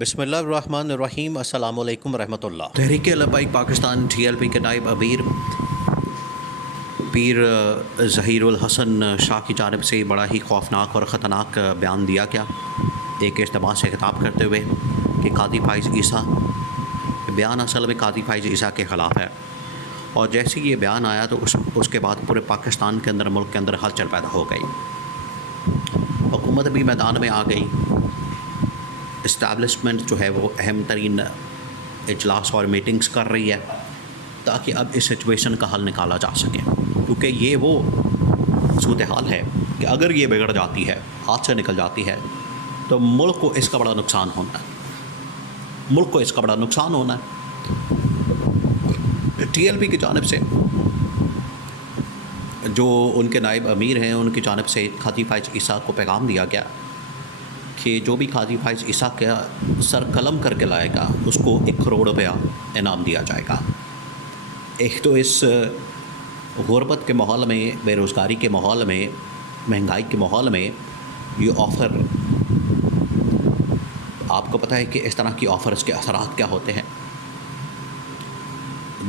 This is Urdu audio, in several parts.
بسم اللہ الرحمن الرحیم۔ السلام علیکم ورحمۃ اللہ۔ تحریک لبیک پاکستان TLP کے نائب امیر پیر ظہیر الحسن شاہ کی جانب سے بڑا ہی خوفناک اور خطرناک بیان دیا گیا ایک اجتماع سے خطاب کرتے ہوئے کہ قاضی فائز عیسیٰ بیان اصل میں قاضی فائز عیسیٰ کے خلاف ہے، اور جیسے یہ بیان آیا تو اس کے بعد پورے پاکستان کے اندر، ملک کے اندر ہلچل پیدا ہو گئی، حکومت بھی میدان میں آ گئی، اسٹیبلشمنٹ جو ہے وہ اہم ترین اجلاس اور میٹنگز کر رہی ہے تاکہ اب اس سچویشن کا حل نکالا جا سکے، کیونکہ یہ وہ صورتحال ہے کہ اگر یہ بگڑ جاتی ہے، ہاتھ سے نکل جاتی ہے، تو ملک کو اس کا بڑا نقصان ہونا ہے۔ TLP کی جانب سے جو ان کے نائب امیر ہیں، ان کی جانب سے قاضی فائز عیسیٰ کو پیغام دیا گیا کہ جو بھی قاضی فائز عیسیٰ کا سر قلم کر کے لائے گا اس کو 1 کروڑ روپیہ انعام دیا جائے گا۔ ایک تو اس غربت کے ماحول میں، بے روزگاری کے ماحول میں، مہنگائی کے ماحول میں یہ آفر، آپ کو پتہ ہے کہ اس طرح کی آفرز کے اثرات کیا ہوتے ہیں۔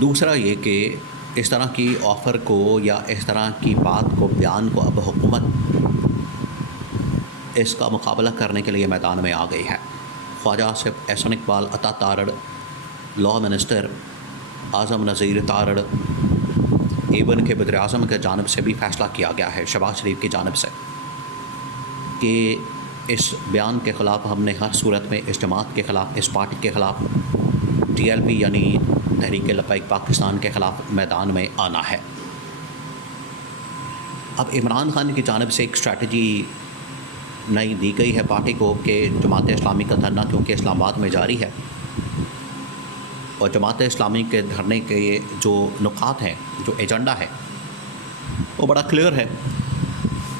دوسرا یہ کہ اس طرح کی آفر کو یا اس طرح کی بات کو، بیان کو اب حکومت اس کا مقابلہ کرنے کے لیے میدان میں آ گئی ہے۔ خواجہ آصف احسن اقبال عطا تارڑ، لا منسٹر اعظم نذیر تارڑ، ایون کے بدر اعظم کے جانب سے بھی فیصلہ کیا گیا ہے، شہباز شریف کی جانب سے، کہ اس بیان کے خلاف ہم نے ہر صورت میں اس جماعت کے خلاف، اس پارٹی کے خلاف، TLP یعنی تحریک لبیک پاکستان کے خلاف میدان میں آنا ہے۔ اب عمران خان کی جانب سے ایک اسٹریٹجی نئی دی گئی ہے پارٹی کو کہ جماعت اسلامی کا دھرنا کیونکہ اسلام آباد میں جاری ہے، اور جماعت اسلامی کے دھرنے کے جو نکات ہیں، جو ایجنڈا ہے، وہ بڑا کلیئر ہے۔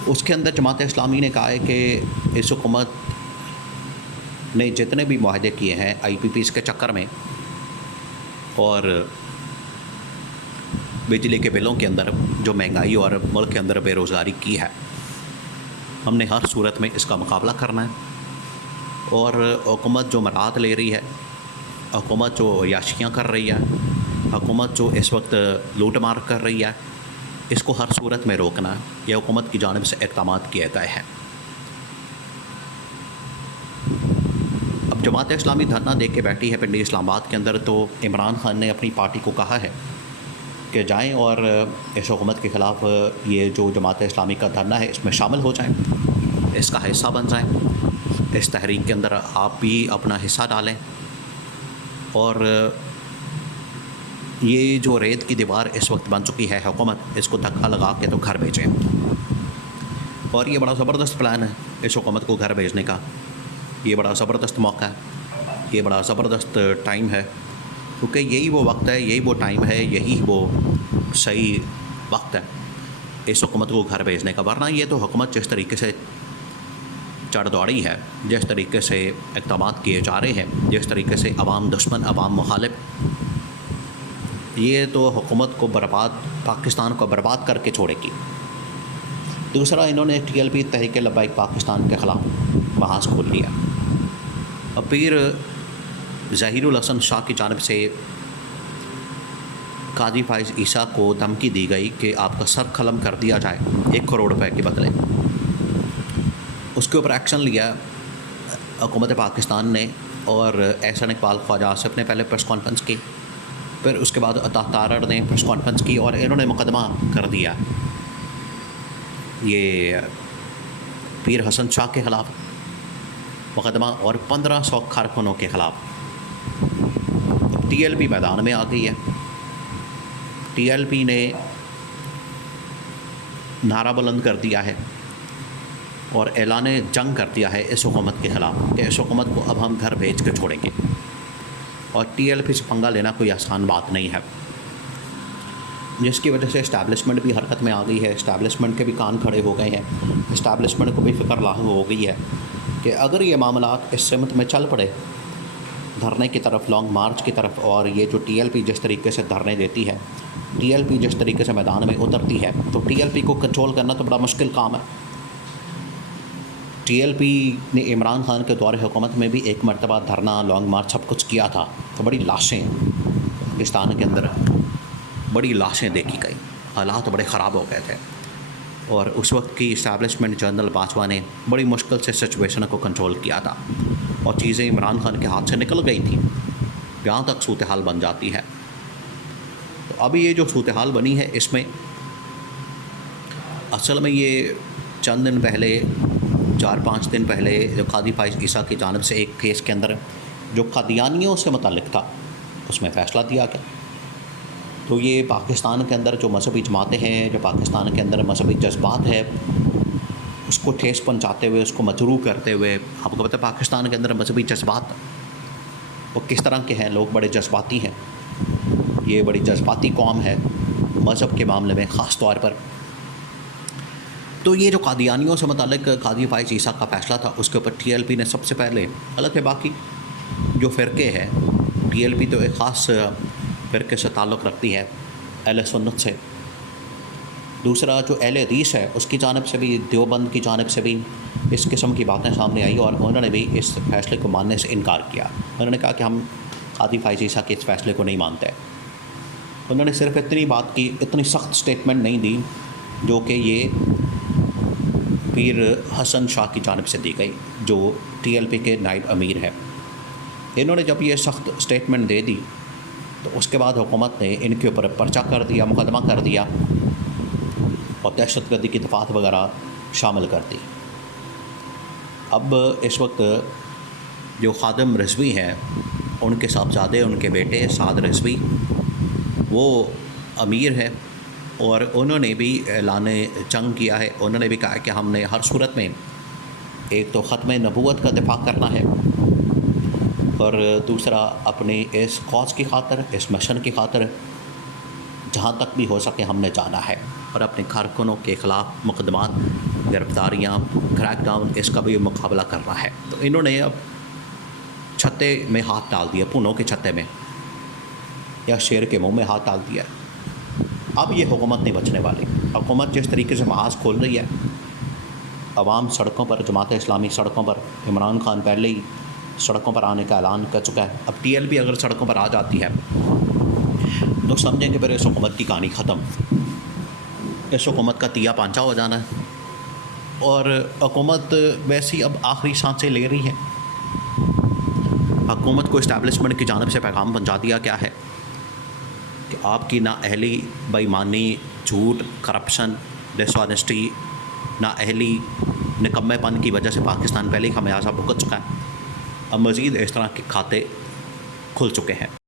اس کے اندر جماعت اسلامی نے کہا ہے کہ اس حکومت نے جتنے بھی معاہدے کیے ہیں IPPs کے چکر میں اور بجلی کے بلوں کے اندر جو مہنگائی اور ملک کے اندر بے روزگاری کی ہے، ہم نے ہر صورت میں اس کا مقابلہ کرنا ہے، اور حکومت جو مراد لے رہی ہے، حکومت جو عیاشیاں کر رہی ہے، حکومت جو اس وقت لوٹ مار کر رہی ہے، اس کو ہر صورت میں روکنا ہے۔ یہ حکومت کی جانب سے اقدامات کیے گئے ہیں۔ اب جماعت اسلامی دھرنا دے کے بیٹھی ہے پنڈی اسلام آباد کے اندر، تو عمران خان نے اپنی پارٹی کو کہا ہے کہ جائیں اور اس حکومت کے خلاف یہ جو جماعت اسلامی کا دھرنا ہے اس میں شامل ہو جائیں، اس کا حصہ بن جائیں، اس تحریک کے اندر آپ بھی اپنا حصہ ڈالیں، اور یہ جو ریت کی دیوار اس وقت بن چکی ہے حکومت، اس کو دھکا لگا کے تو گھر بھیجیں۔ اور یہ بڑا زبردست پلان ہے اس حکومت کو گھر بھیجنے کا، یہ بڑا زبردست موقع ہے، یہ بڑا زبردست ٹائم ہے، کیونکہ یہی وہ وقت ہے، یہی وہ ٹائم ہے، یہی وہ صحیح وقت ہے اس حکومت کو گھر بھیجنے کا۔ ورنہ یہ تو حکومت جس طریقے سے چڑھ دوڑی ہے، جس طریقے سے اقدامات کیے جا رہے ہیں، جس طریقے سے عوام دشمن، عوام مخالف، یہ تو حکومت کو برباد، پاکستان کو برباد کر کے چھوڑے گی۔ دوسرا، انہوں نے TLP تحریک لبیک پاکستان کے خلاف محاذ کھول لیا۔ اب پیر ظہیر الحسن شاہ کی جانب سے قاضی فائز عیسیٰ کو دھمکی دی گئی کہ آپ کا سر قلم کر دیا جائے 1 کروڑ روپے کے بدلے۔ اس کے اوپر ایکشن لیا حکومت پاکستان نے، اور احسن اقبال، خواجہ آصف نے پہلے پریس کانفرنس کی، پھر اس کے بعد عطا تارڑ نے پریس کانفرنس کی، اور انہوں نے مقدمہ کر دیا یہ پیر حسن شاہ کے خلاف مقدمہ، اور 1500 کارکنوں کے خلاف۔ TLP میدان میں آ گئی ہے۔ TLP نے نعرہ بلند کر دیا ہے اور اعلان جنگ کر دیا ہے اس حکومت کے خلاف کہ اس حکومت کو اب ہم گھر بھیج کے چھوڑیں گے، اور TLP سے پنگا لینا کوئی آسان بات نہیں ہے، جس کی وجہ سے اسٹیبلشمنٹ بھی حرکت میں آ گئی ہے، اسٹیبلشمنٹ کے بھی کان کھڑے ہو گئے ہیں، اسٹیبلشمنٹ کو بھی فکر لاحق ہو گئی ہے کہ اگر یہ معاملات اس سمت میں چل پڑے، دھرنے کی طرف، لانگ مارچ کی طرف، اور یہ جو TLP جس طریقے سے دھرنے دیتی ہے، TLP جس طریقے سے میدان میں اترتی ہے، تو TLP کو کنٹرول کرنا تو بڑا مشکل کام ہے۔ ٹی ایل پی نے عمران خان کے دور حکومت میں بھی ایک مرتبہ دھرنا لانگ مارچ سب کچھ کیا تھا، تو بڑی لاشیں پاکستان کے اندر بڑی لاشیں دیکھی گئی، حالات بڑے خراب ہو گئے تھے، اور اس وقت کی اسٹیبلشمنٹ جنرل باجوہ نے بڑی مشکل سے سچویشن کو کنٹرول کیا تھا، اور چیزیں عمران خان کے ہاتھ سے نکل گئی تھیں، یہاں تک صورتحال بن جاتی ہے۔ تو ابھی یہ جو صورتحال بنی ہے، اس میں اصل میں یہ چند دن پہلے 4-5 دن پہلے جو قاضی فائز عیسیٰ کی جانب سے ایک کیس کے اندر جو قادیانیوں سے متعلق تھا، اس میں فیصلہ دیا گیا۔ تو یہ پاکستان کے اندر جو مذہبی جماعتیں ہیں، جو پاکستان کے اندر مذہبی جذبات ہے، اس کو ٹھیس پہنچاتے ہوئے، اس کو مجروح کرتے ہوئے، آپ کو پتہ ہے پاکستان کے اندر مذہبی جذبات وہ کس طرح کے ہیں، لوگ بڑے جذباتی ہیں، یہ بڑی جذباتی قوم ہے مذہب کے معاملے میں خاص طور پر۔ تو یہ جو قادیانیوں سے متعلق قاضی فائز عیسیٰ کا فیصلہ تھا، اس کے اوپر ٹی ایل پی نے سب سے پہلے، حالانکہ باقی جو فرقے ہیں، ٹی ایل پی تو ایک خاص فرقے سے تعلق رکھتی ہے، اہل سنت سے، دوسرا جو اہل حدیث ہے اس کی جانب سے بھی، دیوبند کی جانب سے بھی اس قسم کی باتیں سامنے آئی، اور انہوں نے بھی اس فیصلے کو ماننے سے انکار کیا۔ انہوں نے کہا کہ ہم قاضی فائز عیسیٰ کے اس فیصلے کو نہیں مانتے۔ انہوں نے صرف اتنی بات کی، اتنی سخت سٹیٹمنٹ نہیں دی جو کہ یہ پیر حسن شاہ کی جانب سے دی گئی، جو ٹی ایل پی کے نائب امیر ہے۔ انہوں نے جب یہ سخت سٹیٹمنٹ دے دی تو اس کے بعد حکومت نے ان کے اوپر پرچہ کر دیا، مقدمہ کر دیا، اور دہشت گردی کی دفعات وغیرہ شامل کر دی۔ اب اس وقت جو خادم رضوی ہیں، ان کے صاحبزادے، ان کے بیٹے سعد رضوی، وہ امیر ہے، اور انہوں نے بھی اعلان جنگ کیا ہے۔ انہوں نے بھی کہا کہ ہم نے ہر صورت میں ایک تو ختم نبوت کا دفاع کرنا ہے، اور دوسرا اپنی اس کاز کی خاطر، اس مشن کی خاطر جہاں تک بھی ہو سکے ہم نے جانا ہے، اور اپنے کارکنوں کے خلاف مقدمات، گرفتاریاں، کریک ڈاؤن، اس کا بھی مقابلہ کرنا ہے۔ تو انہوں نے اب چھتے میں ہاتھ ڈال دیا، پونوں کے چھتے میں، یا شیر کے منہ میں ہاتھ ڈال دیا۔ اب یہ حکومت نہیں بچنے والی۔ حکومت جس طریقے سے محاذ کھول رہی ہے، عوام سڑکوں پر، جماعت اسلامی سڑکوں پر، عمران خان پہلے ہی سڑکوں پر آنے کا اعلان کر چکا ہے، اب ٹی ایل پی اگر سڑکوں پر آ جاتی ہے تو سمجھیں کہ پھر اس حکومت کی کہانی ختم، اس حکومت کا تیا پانچا ہو جانا ہے، اور حکومت ویسی اب آخری سانسیں لے رہی ہے۔ حکومت کو اسٹیبلشمنٹ کی جانب سے پیغام پہنچا دیا گیا ہے کہ آپ کی نااہلی، بے ایمانی، جھوٹ، کرپشن، ڈس آنیسٹی، نااہلی، نکمے پن کی وجہ سے پاکستان پہلے ہی خمیازہ بھگت چکا ہے، اب مزید اس طرح کے کھاتے کھل چکے ہیں۔